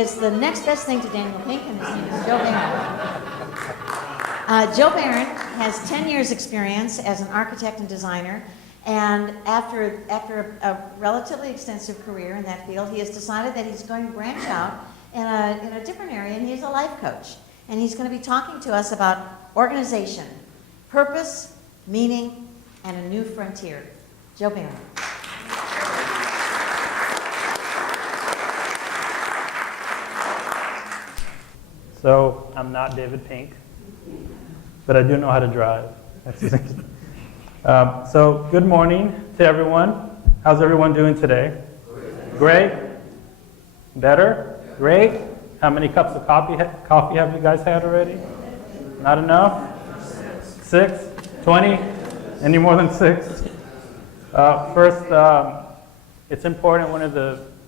is the next best thing to Daniel Pink, and his name is Joe Barron. Joe Barron has 10 years experience as an architect and designer, and after a relatively extensive career in that field, he has decided that he's going to branch out in a different area, and he's a life coach. And he's going to be talking to us about organization, purpose, meaning, and a new frontier. Joe Barron. So I'm not David Pink, but I do know how to drive. So good morning to everyone. How's everyone doing today? Great? Better? Great? How many cups of coffee have you guys had already? Not enough? 6? 20? Any more than 6? First, it's important,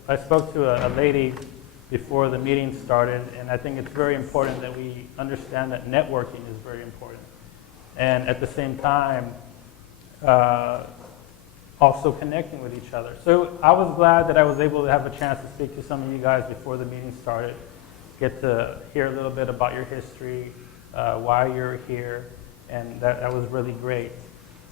I spoke to a lady before the meeting started, and I think it's very important that we understand that networking is very important. And at the same time, also connecting with each other. So I was glad that I was able to have a chance to speak to some of you guys before the meeting started, get to hear a little bit about your history, why you're here, and that was really great.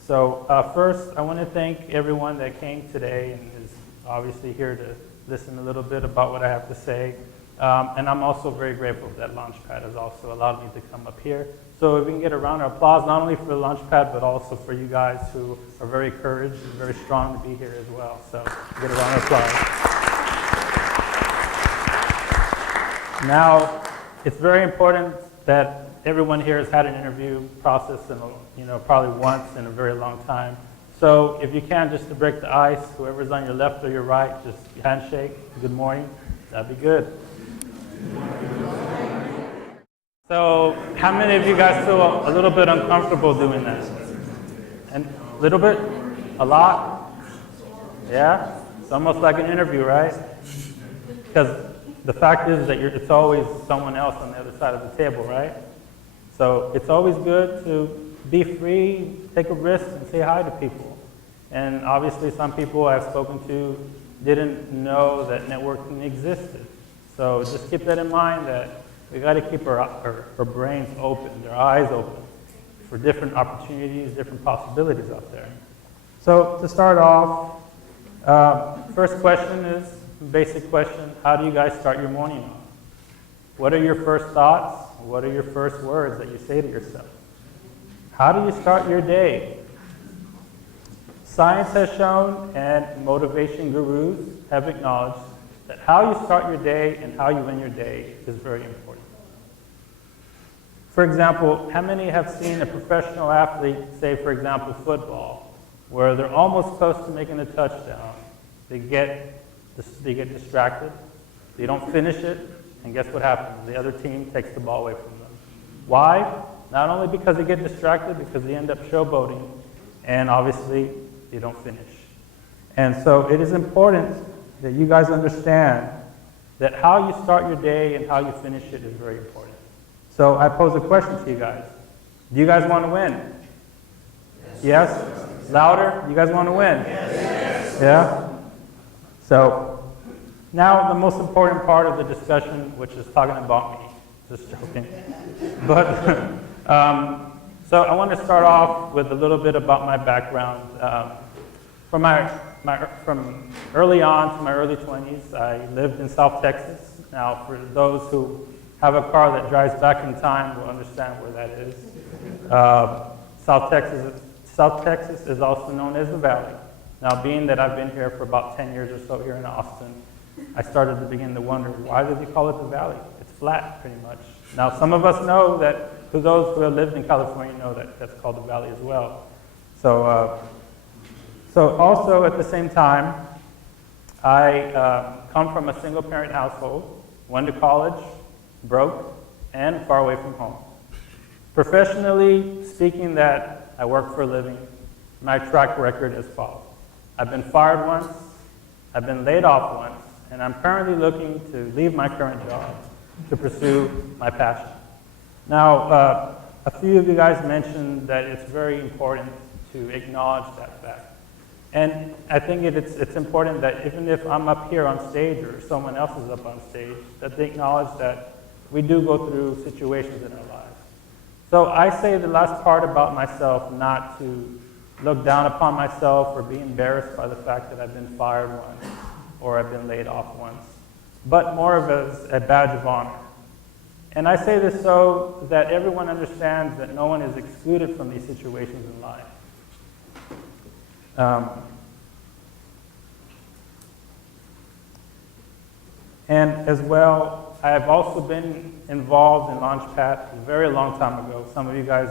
So first, I want to thank everyone that came today and is obviously here to listen a little bit about what I have to say. And I'm also very grateful that Launchpad has also allowed me to come up here. So if we can get a round of applause, not only for the Launchpad, but also for you guys who are very courageous and very strong to be here as well. So get a round of applause. Now, it's very important that everyone here has had an interview process, probably once in a very long time. So if you can, just to break the ice, whoever's on your left or your right, just handshake, good morning, that'd be good. So how many of you guys feel a little bit uncomfortable doing that? And a little bit? A lot? Yeah? It's almost like an interview, right? Because the fact is that it's always someone else on the other side of the table, right? So it's always good to be free, take a risk, and say hi to people. And obviously some people I've spoken to didn't know that networking existed. So just keep that in mind, that we got to keep our brains open, our eyes open for different opportunities, different possibilities out there. So to start off, first question is a basic question: how do you guys start your morning off? What are your first thoughts? What are your first words that you say to yourself? How do you start your day? Science has shown, and motivation gurus have acknowledged, that how you start your day and how you end your day is very important. For example, how many have seen a professional athlete, say for example football, where they're almost close to making a touchdown, they get distracted, they don't finish it, and guess what happens? The other team takes the ball away from them. Why? Not only because they get distracted, because they end up showboating, and obviously they don't finish. And so it is important that you guys understand that how you start your day and how you finish it is very important. So I pose a question to you guys. Do you guys want to win? Yes? Louder? You guys want to win? Yes. Yeah? So now the most important part of the discussion, which is talking about me. Just joking. But so I want to start off with a little bit about my background. From early on to my early 20s, I lived in South Texas. Now, for those who have a car that drives back in time will understand where that is. South Texas is also known as the Valley. Now, being that I've been here for about 10 years or so here in Austin, I started to begin to wonder, why do they call it the Valley? It's flat, pretty much. Now, some of us know that, for those who have lived in California, know that that's called the Valley as well. So also at the same time, I come from a single-parent household, went to college, broke, and far away from home. Professionally speaking, that I work for a living, my track record is follows. I've been fired once, I've been laid off once, and I'm currently looking to leave my current job to pursue my passion. Now, a few of you guys mentioned that it's very important to acknowledge that fact. And I think it's important that even if I'm up here on stage or someone else is up on stage, that they acknowledge that we do go through situations in our lives. So I say the last part about myself not to look down upon myself or be embarrassed by the fact that I've been fired once or I've been laid off once, but more of as a badge of honor. And I say this so that everyone understands that no one is excluded from these situations in life. And as well, I have also been involved in Launchpad a very long time ago. Some of you guys,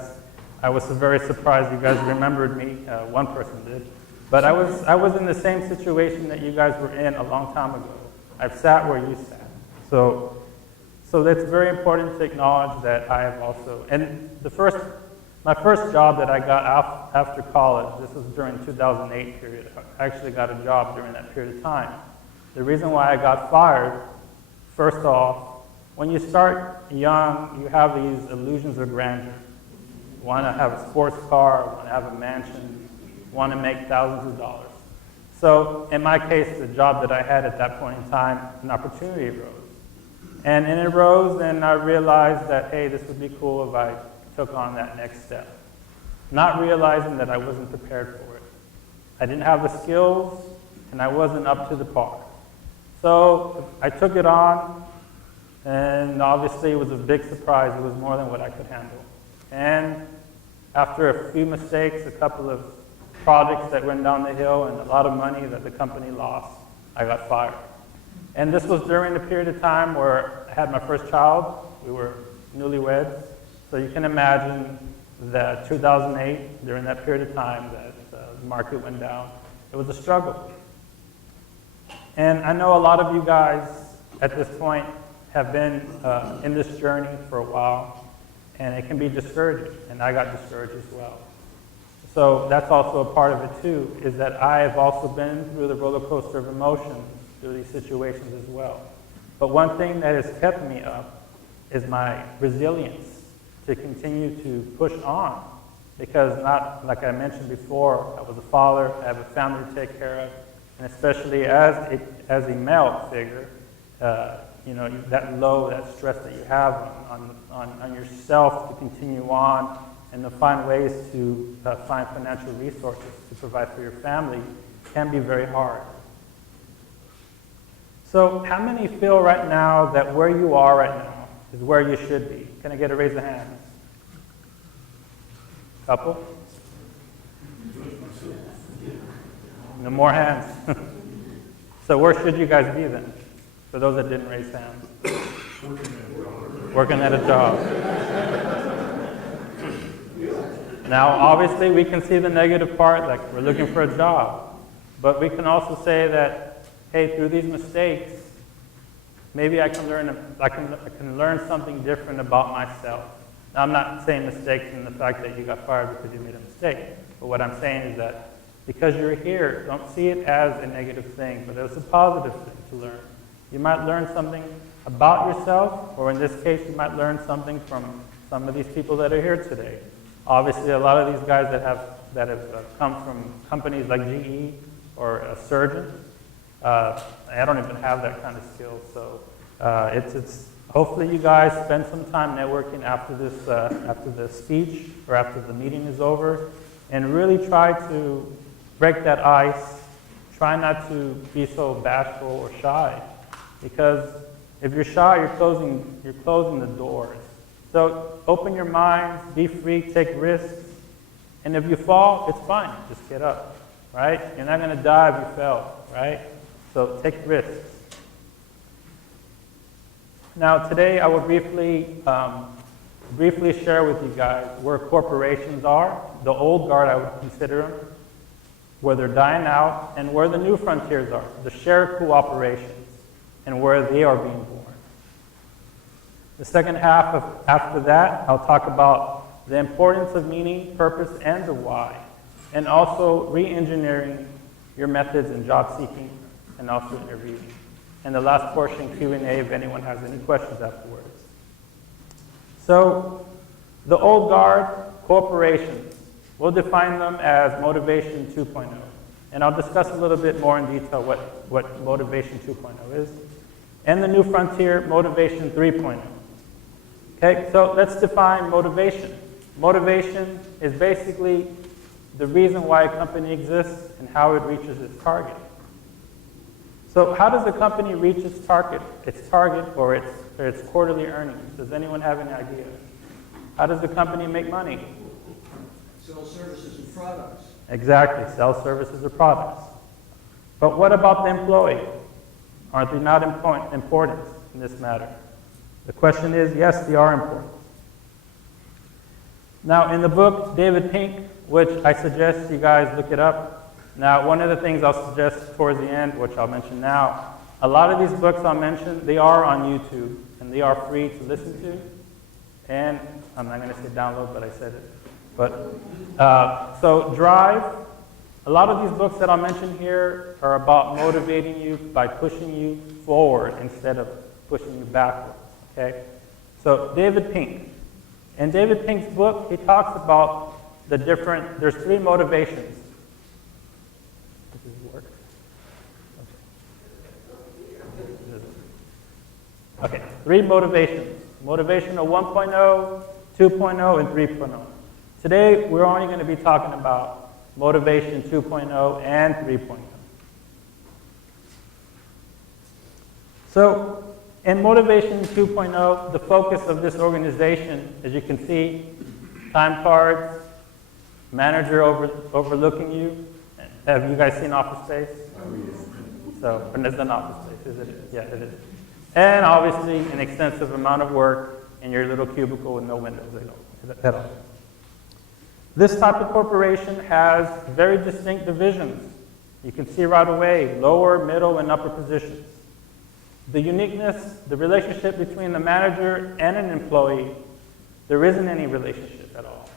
I was very surprised you guys remembered me. One person did. But I was in the same situation that you guys were in a long time ago. I've sat where you sat. So that's very important to acknowledge that I have also, and my first job that I got after college, this was during 2008 period. I actually got a job during that period of time. The reason why I got fired, first off, when you start young, you have these illusions of grandeur. You want to have a sports car, want to have a mansion, want to make thousands of dollars. So in my case, the job that I had at that point in time, an opportunity arose. And it arose, and I realized that, hey, this would be cool if I took on that next step. Not realizing that I wasn't prepared for it. I didn't have the skills, and I wasn't up to the par. So I took it on, and obviously it was a big surprise. It was more than what I could handle. And after a few mistakes, a couple of projects that went down the hill, and a lot of money that the company lost, I got fired. And this was during the period of time where I had my first child. We were newlyweds. So you can imagine that 2008, during that period of time that the market went down, it was a struggle. And I know a lot of you guys at this point have been in this journey for a while, and it can be discouraging, and I got discouraged as well. So that's also a part of it too, is that I have also been through the roller coaster of emotions through these situations as well. But one thing that has kept me up is my resilience to continue to push on, because not, like I mentioned before, I was a father, I have a family to take care of, and especially as a male figure, you know, that stress that you have on yourself to continue on and to find ways to find financial resources to provide for your family can be very hard. So how many feel right now that where you are right now is where you should be? Can I get a raise of hands? Couple? No more hands. So where should you guys be then? For those that didn't raise hands. Working at a job. Now, obviously, we can see the negative part, like we're looking for a job. But we can also say that, hey, through these mistakes, maybe I can learn something different about myself. Now, I'm not saying mistakes in the fact that you got fired because you made a mistake. But what I'm saying is that because you're here, don't see it as a negative thing, but as a positive thing to learn. You might learn something about yourself, or in this case, you might learn something from some of these people that are here today. Obviously, a lot of these guys that have come from companies like GE or a surgeon, I don't even have that kind of skill. So it's hopefully you guys spend some time networking after the speech or after the meeting is over, and really try to break that ice. Try not to be so bashful or shy, because if you're shy, you're closing the doors. So open your minds, be free, take risks, and if you fall, it's fine. Just get up, right? You're not going to die if you fell, right? So take risks. Now today I will briefly share with you guys where corporations are, the old guard I would consider them, where they're dying out, and where the new frontiers are, the shared cooperations, and where they are being born. The second half after that, I'll talk about the importance of meaning, purpose, and the why, and also re-engineering your methods in job seeking and also interviewing. And the last portion, Q&A, if anyone has any questions afterwards. So, the old guard, corporations, we'll define them as motivation 2.0. And I'll discuss a little bit more in detail what Motivation 2.0 is. And the new frontier, Motivation 3.0. Okay, so let's define motivation. Motivation is basically the reason why a company exists and how it reaches its target. So how does a company reach its target or its quarterly earnings? Does anyone have any idea? How does the company make money? Sell services and products. Exactly, sell services or products. But what about the employee? Are they not important in this matter? The question is, yes, they are important. Now, in the book, David Pink, which I suggest you guys look it up. Now, one of the things I'll suggest towards the end, which I'll mention now, a lot of these books I'll mention, they are on YouTube, and they are free to listen to. And I'm not going to say download, but I said it. But so Drive, a lot of these books that I'll mention here are about motivating you by pushing you forward instead of pushing you backwards. Okay? So David Pink. In David Pink's book, he talks about there's three motivations. Does this work? Okay, three motivations. Motivational 1.0, 2.0, and 3.0. Today, we're only going to be talking about Motivation 2.0 and 3.0. So, in Motivation 2.0, the focus of this organization, as you can see, time cards, manager overlooking you. Have you guys seen Office Space? So, and it's an Office Space, is it? Yeah, it is. And obviously, an extensive amount of work in your little cubicle with no windows at all. This type of corporation has very distinct divisions. You can see right away, lower, middle, and upper positions. The uniqueness, the relationship between the manager and an employee, there isn't any relationship at all.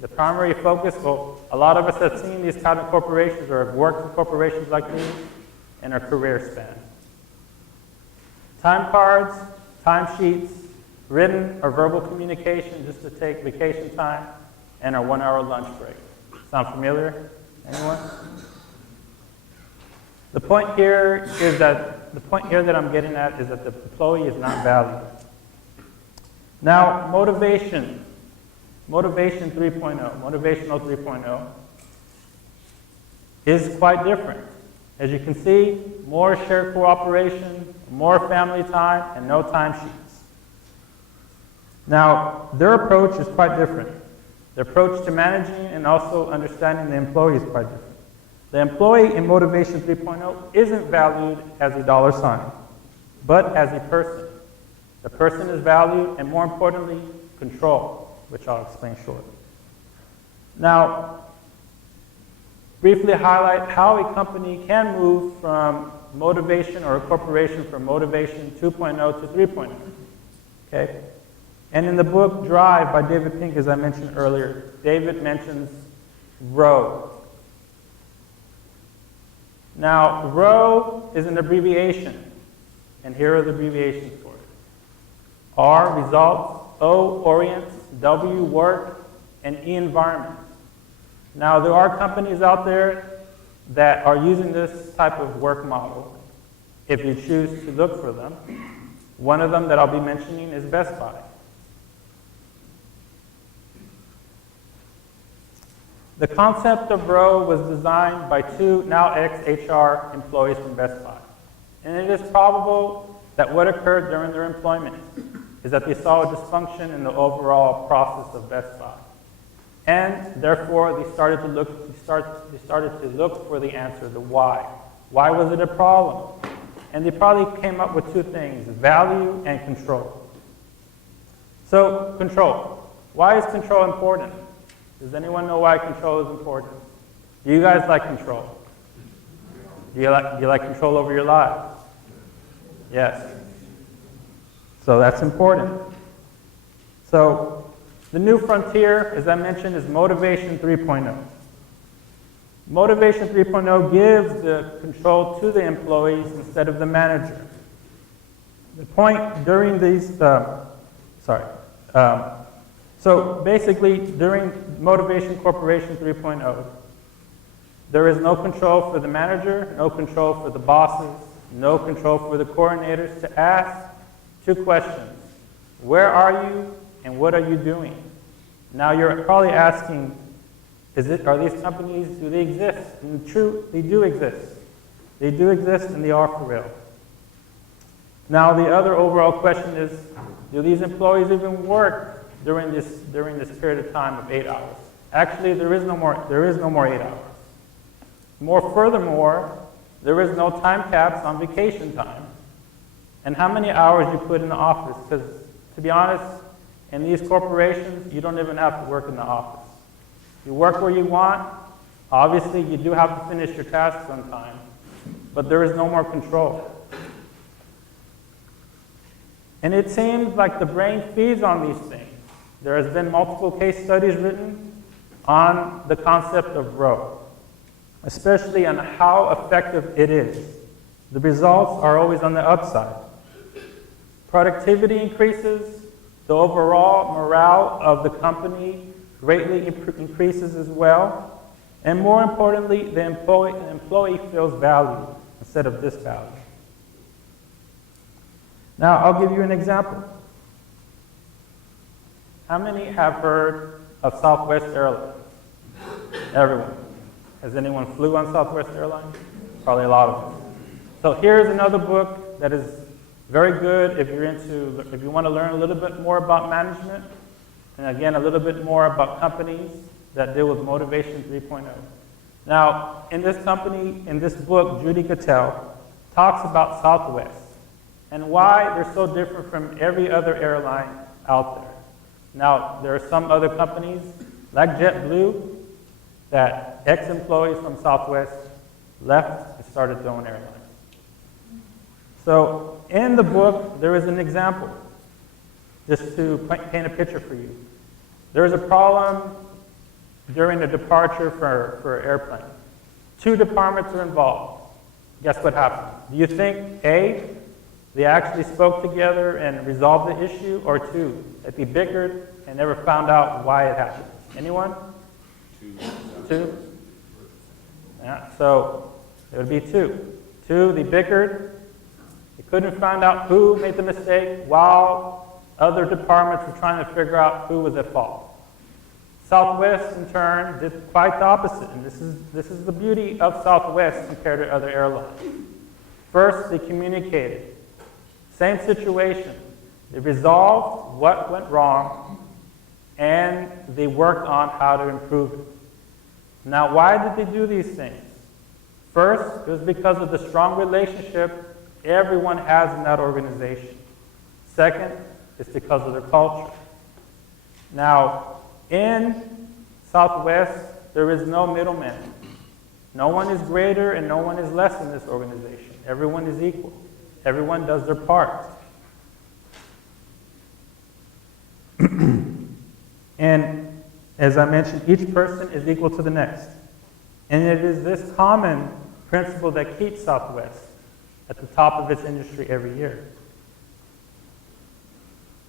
The primary focus, well, a lot of us have seen these kind of corporations or have worked in corporations like these in our career span. Time cards, time sheets, written or verbal communication just to take vacation time, and our 1 hour lunch break. Sound familiar? Anyone? The point here that I'm getting at is that the employee is not valued. Now, motivation 3.0, motivational 3.0, is quite different. As you can see, more shared cooperation, more family time, and no timesheets. Now, their approach is quite different. The approach to managing and also understanding the employee is quite different. The employee in Motivation 3.0 isn't valued as a dollar sign, but as a person. The person is valued, and more importantly, control, which I'll explain shortly. Now, briefly highlight how a company can move from motivation or a corporation from Motivation 2.0 to 3.0. Okay? And in the book Drive by David Pink, as I mentioned earlier, David mentions ROW. Now, ROW is an abbreviation, and here are the abbreviations for it. R, results, O, orient, W, work, and E, environment. Now, there are companies out there that are using this type of work model if you choose to look for them. One of them that I'll be mentioning is Best Buy. The concept of ROW was designed by two now ex-HR employees from Best Buy. And it is probable that what occurred during their employment is that they saw a dysfunction in the overall process of Best Buy. And therefore, they started to look for the answer, the why. Why was it a problem? And they probably came up with two things, value and control. So, control. Why is control important? Does anyone know why control is important? Do you guys like control? Do you like control over your lives? Yes. So that's important. So the new frontier, as I mentioned, is Motivation 3.0. Motivation 3.0 gives the control to the employees instead of the manager. The point during these, so basically, during Motivation Corporation 3.0, There is no control for the manager, no control for the bosses, no control for the coordinators to ask two questions. Where are you and what are you doing? Now you're probably asking, are these companies, do they exist? And true, they do exist. They do exist and they are for real. Now the other overall question is, do these employees even work during this period of time of 8 hours? Actually, there is no more 8 hours. Furthermore, there is no time caps on vacation time. And how many hours you put in the office, because to be honest, in these corporations, you don't even have to work in the office. You work where you want. Obviously, you do have to finish your tasks on time, but there is no more control. And it seems like the brain feeds on these things. There has been multiple case studies written on the concept of row, especially on how effective it is. The results are always on the upside. Productivity increases, the overall morale of the company greatly increases as well, and more importantly, the employee feels valued instead of disvalued. Now, I'll give you an example. How many have heard of Southwest Airlines? Everyone. Has anyone flew on Southwest Airlines? Probably a lot of them. So here's another book that is very good if you want to learn a little bit more about management, and again, a little bit more about companies that deal with Motivation 3.0. Now, in this book, Judy Cattell talks about Southwest and why they're so different from every other airline out there. Now, there are some other companies, like JetBlue, that ex-employees from Southwest left and started their own airline. So, in the book, there is an example, just to paint a picture for you. There is a problem during the departure for an airplane. Two departments are involved. Guess what happened? Do you think, A, they actually spoke together and resolved the issue, or two, that they bickered and never found out why it happened? Anyone? Two? Yeah, so it would be two. Two, they bickered. They couldn't find out who made the mistake while other departments were trying to figure out who was at fault. Southwest, in turn, did quite the opposite, and this is the beauty of Southwest compared to other airlines. First, they communicated. Same situation. They resolved what went wrong, and they worked on how to improve it. Now, why did they do these things? First, it was because of the strong relationship everyone has in that organization. Second, it's because of their culture. Now, in Southwest, there is no middleman. No one is greater and no one is less in this organization. Everyone is equal. Everyone does their part. And as I mentioned, each person is equal to the next. And it is this common principle that keeps Southwest at the top of its industry every year.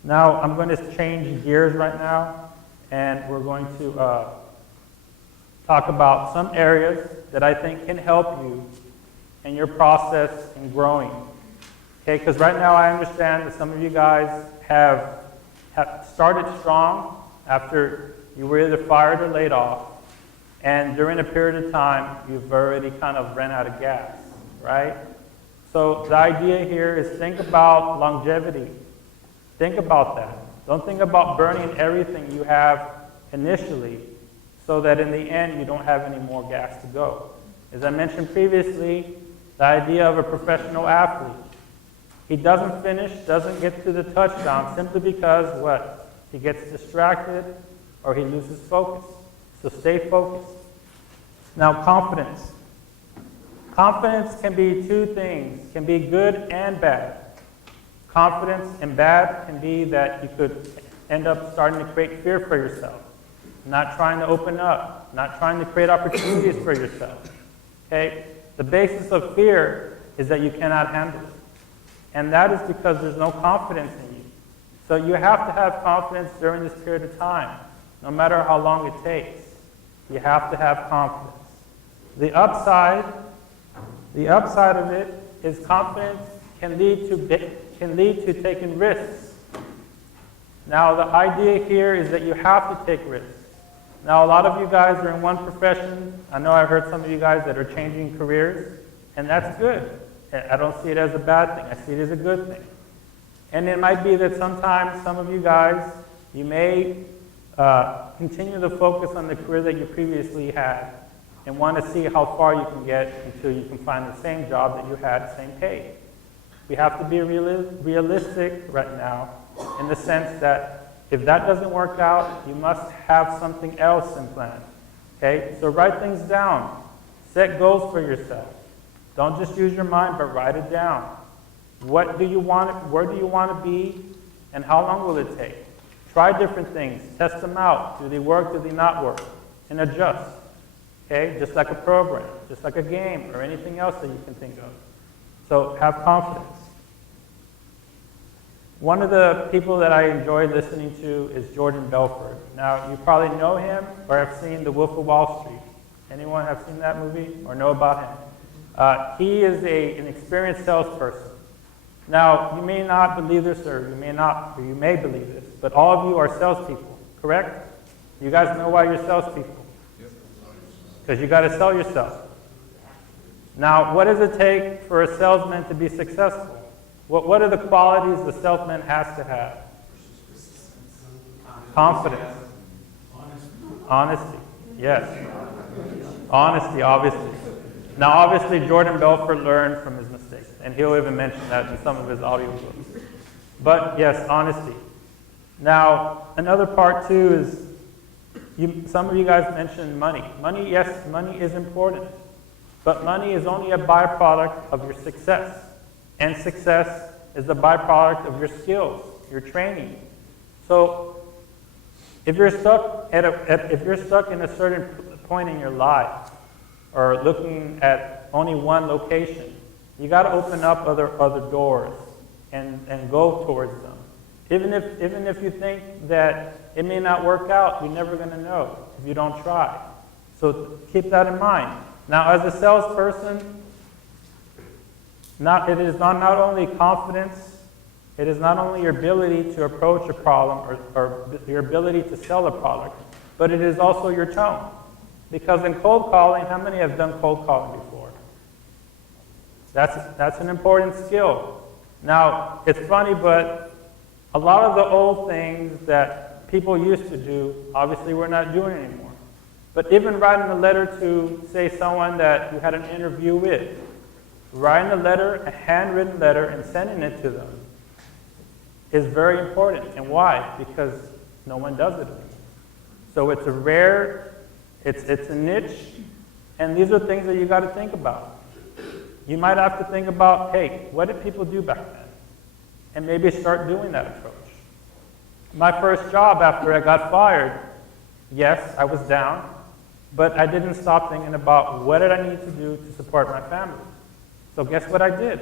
Now, I'm going to change gears right now, and we're going to talk about some areas that I think can help you in your process in growing. Okay, because right now I understand that some of you guys have started strong after you were either fired or laid off, and during a period of time, you've already kind of ran out of gas, right? So the idea here is think about longevity. Think about that. Don't think about burning everything you have initially so that in the end you don't have any more gas to go. As I mentioned previously, the idea of a professional athlete. He doesn't finish, doesn't get to the touchdown simply because what? He gets distracted or he loses focus. So stay focused. Now, confidence. Confidence can be two things, can be good and bad. Confidence and bad can be that you could end up starting to create fear for yourself, not trying to open up, not trying to create opportunities for yourself. Okay? The basis of fear is that you cannot handle it. And that is because there's no confidence in you. So you have to have confidence during this period of time, no matter how long it takes. You have to have confidence. The upside of it is confidence can lead to taking risks. Now, the idea here is that you have to take risks. Now, a lot of you guys are in one profession. I know I've heard some of you guys that are changing careers, and that's good. I don't see it as a bad thing. I see it as a good thing. And it might be that sometimes some of you guys, you may continue to focus on the career that you previously had and want to see how far you can get until you can find the same job that you had, same pay. We have to be realistic right now in the sense that if that doesn't work out, you must have something else in plan. Okay? So write things down. Set goals for yourself. Don't just use your mind, but write it down. What do you want? Where do you want to be? And how long will it take? Try different things. Test them out. Do they work? Do they not work? And adjust. Okay? Just like a program, just like a game, or anything else that you can think of. So have confidence. One of the people that I enjoy listening to is Jordan Belfort. Now, you probably know him or have seen The Wolf of Wall Street. Anyone have seen that movie or know about him? He is an experienced salesperson. Now, you may not believe this, or you may believe this, but all of you are salespeople, correct? You guys know why you're salespeople? Because you got to sell yourself. Now, what does it take for a salesman to be successful? What are the qualities the salesman has to have? Confidence. Honesty. Yes. Honesty, obviously. Now, obviously, Jordan Belfort learned from his mistakes, and he'll even mention that in some of his audiobooks. But yes, honesty. Now, another part too is, some of you guys mentioned money. Money, yes, money is important, but money is only a byproduct of your success. And success is the byproduct of your skills, your training. So, if you're stuck in a certain point in your life, or looking at only one location, you got to open up other doors and go towards them. Even if you think that it may not work out, you're never going to know if you don't try. So keep that in mind. Now, as a salesperson, it is not only confidence, it is not only your ability to approach a problem or your ability to sell a product, but it is also your tone. Because in cold calling, how many have done cold calling before? That's an important skill. Now, it's funny, but a lot of the old things that people used to do, obviously we're not doing anymore. But even writing a letter to, say, someone that you had an interview with, writing a letter, a handwritten letter, and sending it to them is very important. And why? Because no one does it anymore. So it's a rare, it's a niche, and these are things that you got to think about. You might have to think about, hey, what did people do back then? And maybe start doing that approach. My first job after I got fired, yes, I was down, but I didn't stop thinking about what did I need to do to support my family. So guess what I did?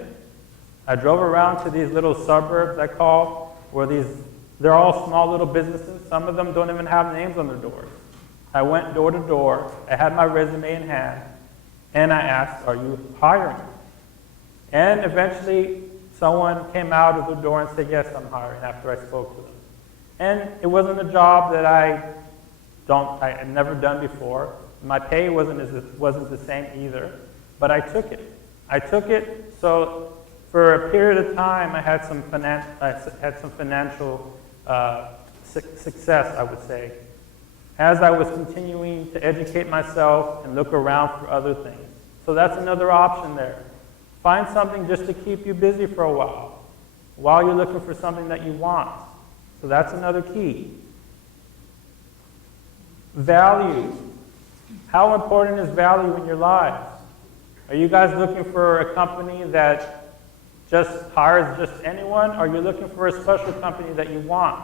I drove around to these little suburbs, I call, where they're all small little businesses. Some of them don't even have names on their doors. I went door to door. I had my resume in hand, and I asked, are you hiring? And eventually, someone came out of the door and said, yes, I'm hiring, after I spoke to them. And it wasn't a job that I had never done before. My pay wasn't the same either, but I took it. I took it, so for a period of time, I had some financial success, I would say, as I was continuing to educate myself and look around for other things. So that's another option there. Find something just to keep you busy for a while you're looking for something that you want. So that's another key. Value. How important is value in your lives? Are you guys looking for a company that just hires just anyone, or are you looking for a special company that you want?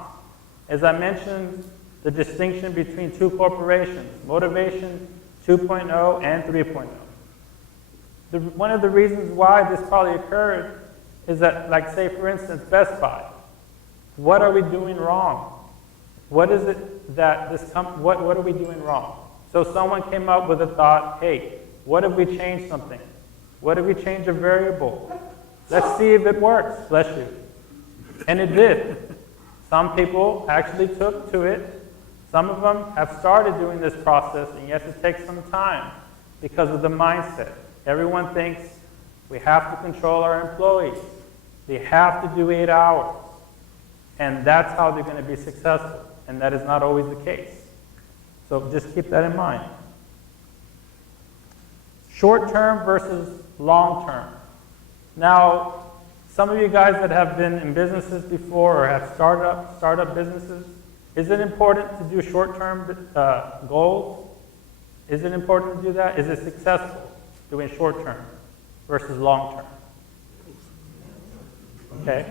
As I mentioned, the distinction between two corporations, Motivation 2.0 and 3.0. One of the reasons why this probably occurred is that, like, say, for instance, Best Buy. What are we doing wrong? What is it that what are we doing wrong? So someone came up with a thought, hey, What if we change something? What if we change a variable? Let's see if it works. Bless you. And it did. Some people actually took to it. Some of them have started doing this process, and yes, it takes some time because of the mindset. Everyone thinks we have to control our employees. They have to do 8 hours. And that's how they're going to be successful. And that is not always the case. So just keep that in mind. Short-term versus long-term. Now, some of you guys that have been in businesses before or have startup businesses, is it important to do short-term goals? Is it important to do that? Is it successful doing short-term versus long-term? Okay.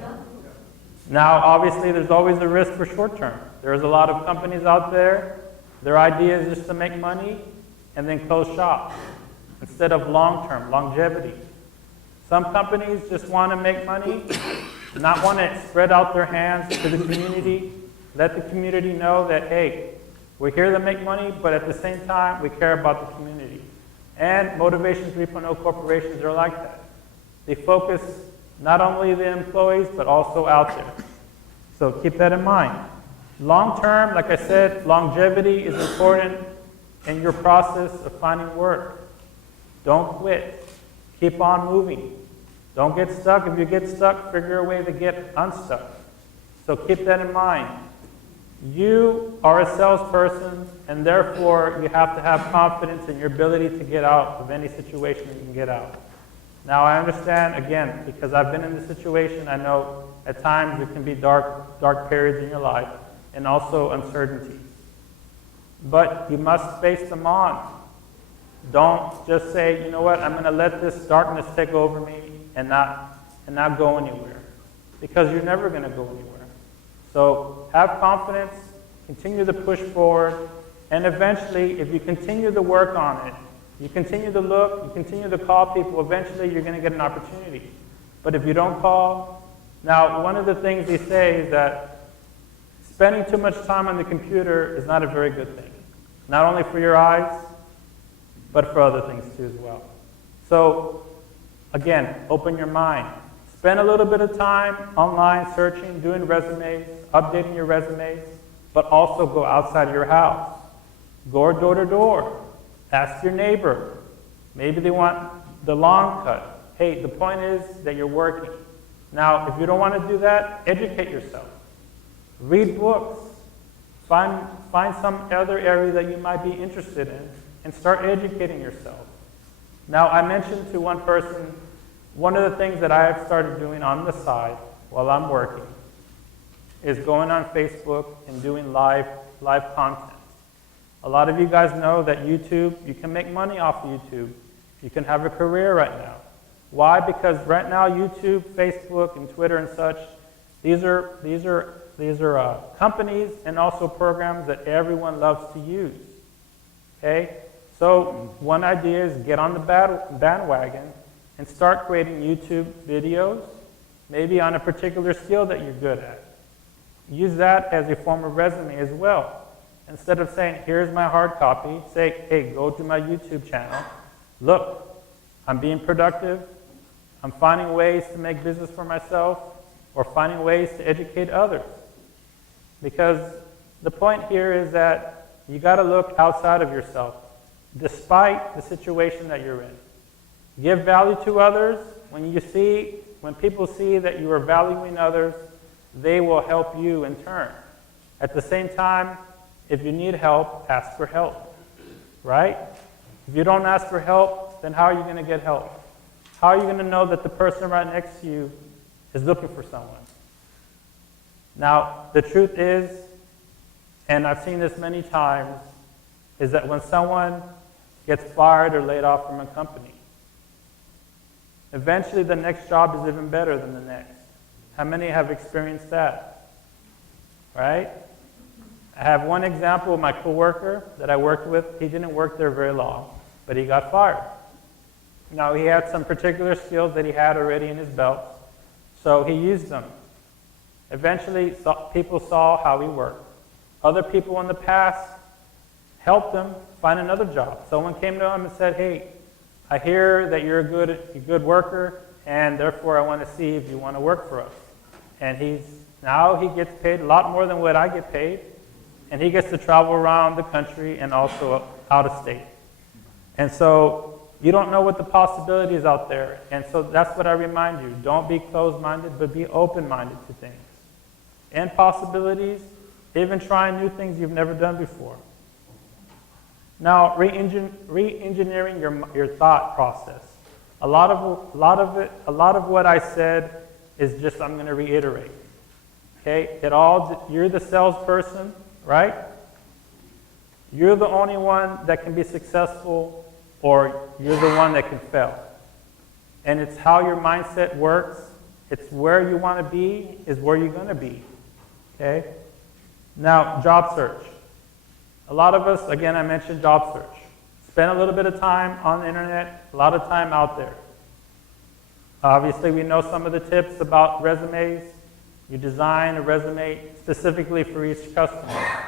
Now, obviously, there's always a risk for short-term. There's a lot of companies out there, their idea is just to make money and then close shop instead of long-term, longevity. Some companies just want to make money, not want to spread out their hands to the community, let the community know that, hey, we're here to make money, but at the same time, we care about the community. And Motivation 3.0 corporations are like that. They focus not only the employees, but also out there. So keep that in mind. Long term, like I said, longevity is important in your process of finding work. Don't quit. Keep on moving. Don't get stuck. If you get stuck, figure a way to get unstuck. So keep that in mind. You are a salesperson, and therefore you have to have confidence in your ability to get out of any situation that you can get out. Now, I understand, again, because I've been in this situation, I know at times there can be dark periods in your life, and also uncertainties. But you must face them on. Don't just say, you know what, I'm going to let this darkness take over me and not go anywhere. Because you're never going to go anywhere. So have confidence, continue to push forward, and eventually, if you continue to work on it, you continue to look, you continue to call people, eventually you're going to get an opportunity. But if you don't call, now one of the things they say is that spending too much time on the computer is not a very good thing. Not only for your eyes, but for other things too as well. So again, open your mind. Spend a little bit of time online searching, doing resumes, updating your resumes, but also go outside of your house. Go door to door. Ask your neighbor. Maybe they want the lawn cut. Hey, the point is that you're working. Now, if you don't want to do that, educate yourself. Read books. Find some other area that you might be interested in and start educating yourself. Now, I mentioned to one person, one of the things that I have started doing on the side while I'm working is going on Facebook and doing live content. A lot of you guys know that YouTube, you can make money off of YouTube. You can have a career right now. Why? Because right now YouTube, Facebook, and Twitter and such, these are companies and also programs that everyone loves to use. Okay? So one idea is get on the bandwagon and start creating YouTube videos, maybe on a particular skill that you're good at. Use that as a form of resume as well. Instead of saying, here's my hard copy, say, hey, go to my YouTube channel. Look, I'm being productive. I'm finding ways to make business for myself or finding ways to educate others. Because the point here is that you got to look outside of yourself, despite the situation that you're in. Give value to others. When people see that you are valuing others, they will help you in turn. At the same time, if you need help, ask for help, right? If you don't ask for help, then how are you going to get help? How are you going to know that the person right next to you is looking for someone? Now, the truth is, and I've seen this many times, is that when someone gets fired or laid off from a company, eventually the next job is even better than the next. How many have experienced that? Right? I have one example of my coworker that I worked with. He didn't work there very long, but he got fired. Now, he had some particular skills that he had already in his belt, so he used them. Eventually, people saw how he worked. Other people in the past helped him find another job. Someone came to him and said, hey, I hear that you're a good worker, and therefore I want to see if you want to work for us. And now he gets paid a lot more than what I get paid, and he gets to travel around the country and also out of state. And so you don't know what the possibilities out there, and so that's what I remind you. Don't be closed-minded, but be open-minded to things. And possibilities, even trying new things you've never done before. Now, re-engineering your thought process. A lot of what I said is just I'm going to reiterate. Okay, you're the salesperson, right? You're the only one that can be successful, or you're the one that can fail. And it's how your mindset works. It's where you want to be is where you're going to be. Okay? Now, job search. A lot of us, again, I mentioned job search. Spend a little bit of time on the internet, a lot of time out there. Obviously, we know some of the tips about resumes. You design a resume specifically for each customer.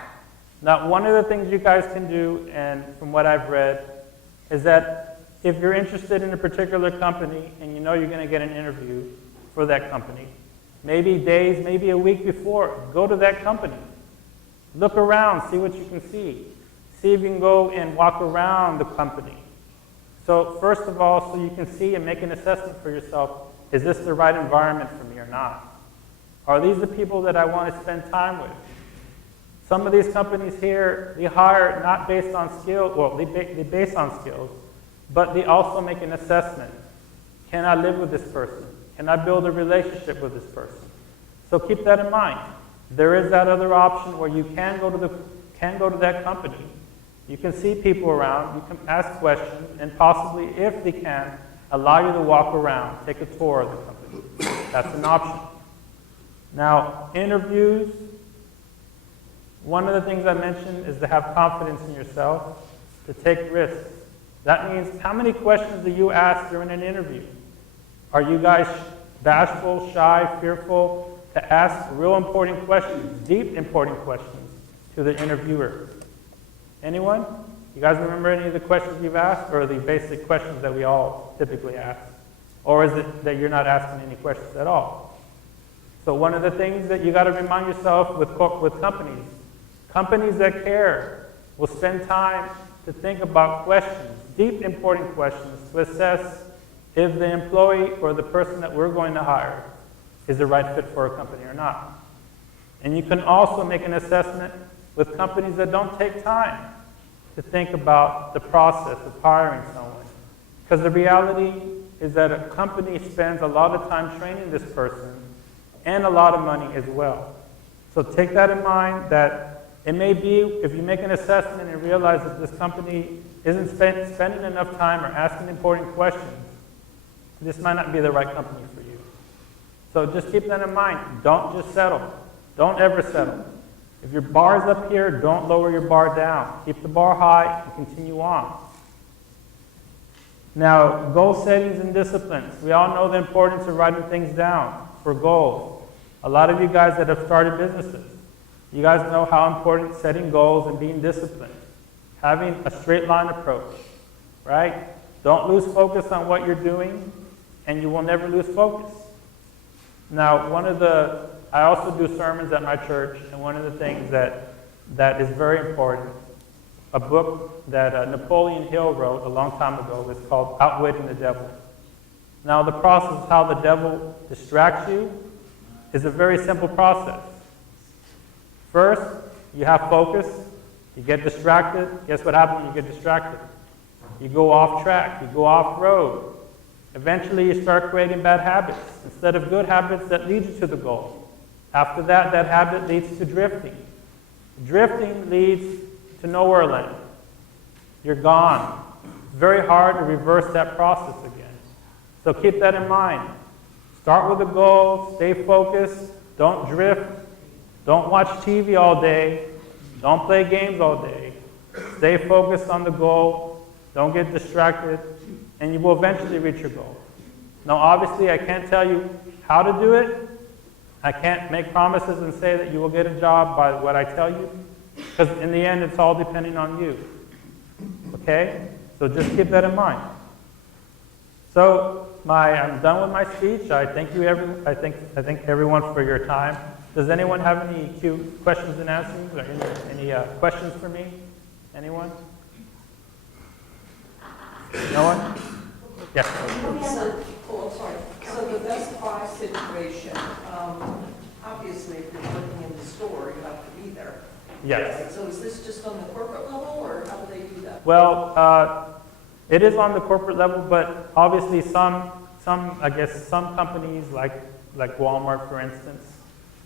Now, one of the things you guys can do, and from what I've read, is that if you're interested in a particular company and you know you're going to get an interview for that company, maybe days, maybe a week before, go to that company. Look around, see what you can see. See if you can go and walk around the company. So first of all, so you can see and make an assessment for yourself, is this the right environment for me or not? Are these the people that I want to spend time with? Some of these companies here, they hire not based on skill, well, they base on skills, but they also make an assessment. Can I live with this person? Can I build a relationship with this person? So keep that in mind. There is that other option where you can go to that company. You can see people around, you can ask questions, and possibly, if they can, allow you to walk around, take a tour of the company. That's an option. Now, interviews, one of the things I mentioned is to have confidence in yourself, to take risks. That means, how many questions do you ask during an interview? Are you guys bashful, shy, fearful to ask real important questions, deep important questions to the interviewer? Anyone? You guys remember any of the questions you've asked, or the basic questions that we all typically ask? Or is it that you're not asking any questions at all? So one of the things that you got to remind yourself with companies that care will spend time to think about questions, deep important questions, to assess if the employee or the person that we're going to hire is the right fit for a company or not. And you can also make an assessment with companies that don't take time to think about the process of hiring someone. Because the reality is that a company spends a lot of time training this person and a lot of money as well. So take that in mind, that it may be, if you make an assessment and realize that this company isn't spending enough time or asking important questions, this might not be the right company for you. So just keep that in mind. Don't just settle. Don't ever settle. If your bar's up here, don't lower your bar down. Keep the bar high and continue on. Now, goal settings and disciplines. We all know the importance of writing things down for goals. A lot of you guys that have started businesses, you guys know how important setting goals and being disciplined. Having a straight line approach, right? Don't lose focus on what you're doing, and you will never lose focus. Now, I also do sermons at my church, and one of the things that is very important, a book that Napoleon Hill wrote a long time ago is called Outwitting the Devil. Now, the process of how the devil distracts you is a very simple process. First, you have focus, you get distracted. Guess what happens when you get distracted? You go off track, you go off road. Eventually, you start creating bad habits instead of good habits that lead you to the goal. After that, that habit leads to drifting. Drifting leads to nowhere land. You're gone. It's very hard to reverse that process again. So keep that in mind. Start with a goal, stay focused, don't drift, don't watch TV all day, don't play games all day. Stay focused on the goal, don't get distracted, and you will eventually reach your goal. Now, obviously, I can't tell you how to do it. I can't make promises and say that you will get a job by what I tell you, because in the end, it's all depending on you. Okay? So just keep that in mind. So I'm done with my speech. I thank you I thank everyone for your time. Does anyone have any questions and answers, or any questions for me? Anyone? No one? Yes. So the Best Buy situation, obviously, if you're working in the store, you have to be there. Yes. So is this just on the corporate level, or how do they do that? Well, it is on the corporate level, but obviously some companies like Walmart, for instance,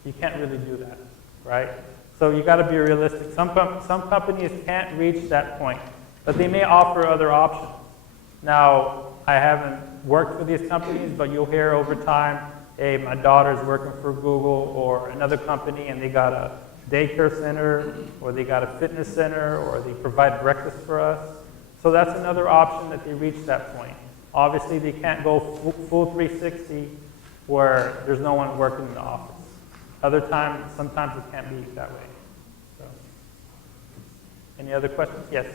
you can't really do that, right? So you got to be realistic. Some companies can't reach that point, but they may offer other options. Now, I haven't worked for these companies, but you'll hear over time, hey, my daughter's working for Google or another company, and they got a daycare center, or they got a fitness center, or they provide breakfast for us. So that's another option that they reach that point. Obviously, they can't go full 360 where there's no one working in the office. Other times, sometimes it can't be that way. So, any other questions? Yes?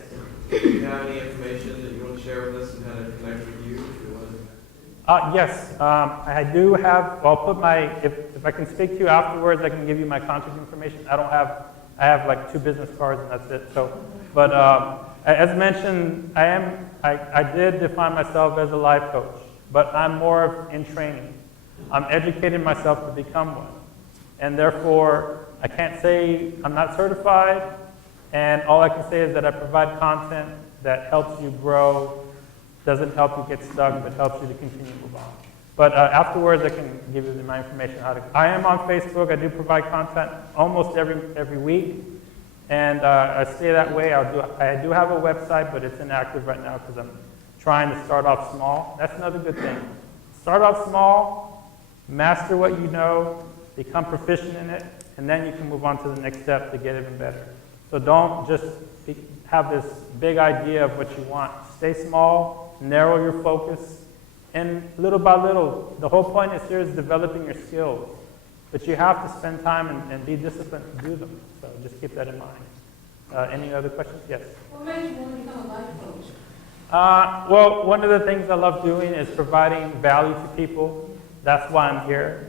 Do you have any information that you want to share with us and how to connect with you? If you want to? Yes, I do have, I'll put if I can speak to you afterwards, I can give you my contact information. I have like 2 business cards and that's it. So, but as mentioned, I did define myself as a life coach, but I'm more in training. I'm educating myself to become one. And therefore, I can't say I'm not certified, and all I can say is that I provide content that helps you grow, doesn't help you get stuck, but helps you to continue to move on. But afterwards, I can give you my information I am on Facebook. I do provide content almost every week, and I stay that way. I do have a website, but it's inactive right now because I'm trying to start off small. That's another good thing. Start off small, master what you know, become proficient in it, and then you can move on to the next step to get even better. So don't just have this big idea of what you want. Stay small, narrow your focus, and little by little, the whole point is here is developing your skills. But you have to spend time and be disciplined to do them. So just keep that in mind. Any other questions? Yes? What made you want to become a life coach? Well, one of the things I love doing is providing value to people. That's why I'm here.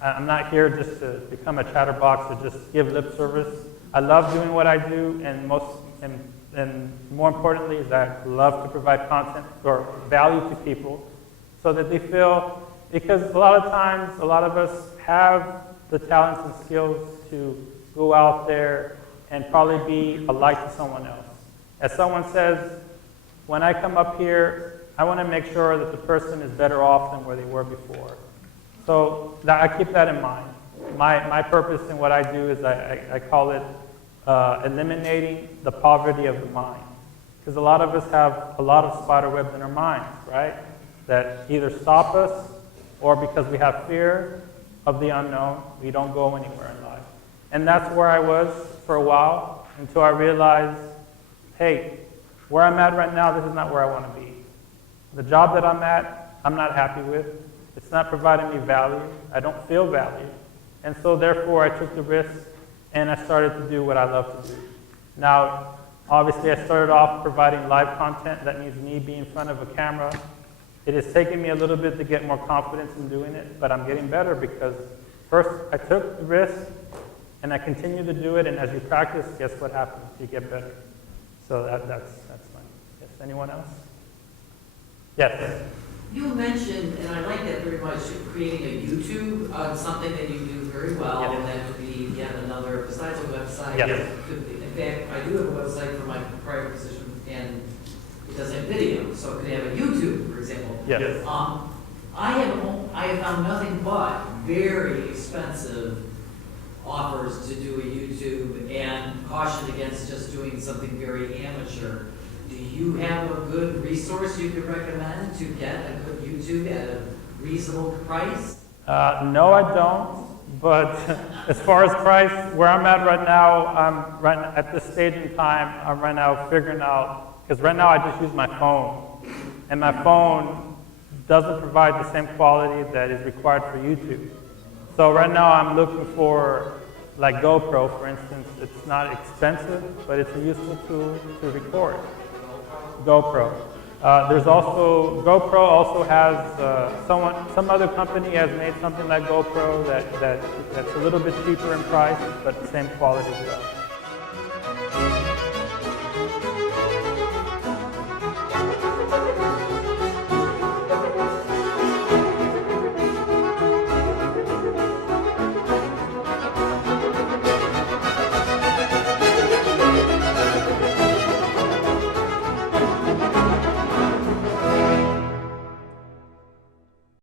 I'm not here just to become a chatterbox or just give lip service. I love doing what I do, and more importantly is I love to provide content or value to people so that they feel, because a lot of times, a lot of us have the talents and skills to go out there and probably be a light to someone else. As someone says, when I come up here, I want to make sure that the person is better off than where they were before. So I keep that in mind. My purpose in what I do is I call it eliminating the poverty of the mind. Because a lot of us have a lot of spider webs in our minds, right? That either stop us, or because we have fear of the unknown, we don't go anywhere in life. And that's where I was for a while, until I realized, hey, where I'm at right now, this is not where I want to be. The job that I'm at, I'm not happy with. It's not providing me value. I don't feel value. And so therefore, I took the risk, and I started to do what I love to do. Now, obviously, I started off providing live content. That means me being in front of a camera. It has taken me a little bit to get more confidence in doing it, but I'm getting better because first, I took the risk, and I continue to do it, and as you practice, guess what happens? You get better. So that's fun. Yes, anyone else? Yes? You mentioned, and I like that very much, creating a YouTube on something that you do very well, Yes. and that would be yet another, besides a website. Yes. In fact, I do have a website for my prior position, and it doesn't have video, so it could have a YouTube, for example. Yes. I have found nothing but very expensive offers to do a YouTube, and caution against just doing something very amateur. Do you have a good resource you could recommend to get a good YouTube at a reasonable price? No, I don't. But as far as price, where I'm at right now, at this stage in time, I'm right now figuring out, because right now I just use my phone. And my phone doesn't provide the same quality that is required for YouTube. So right now I'm looking for, like GoPro, for instance. It's not expensive, but it's a useful tool to record. GoPro. There's also, GoPro also has, some other company has made something like GoPro that's a little bit cheaper in price, but the same quality as well.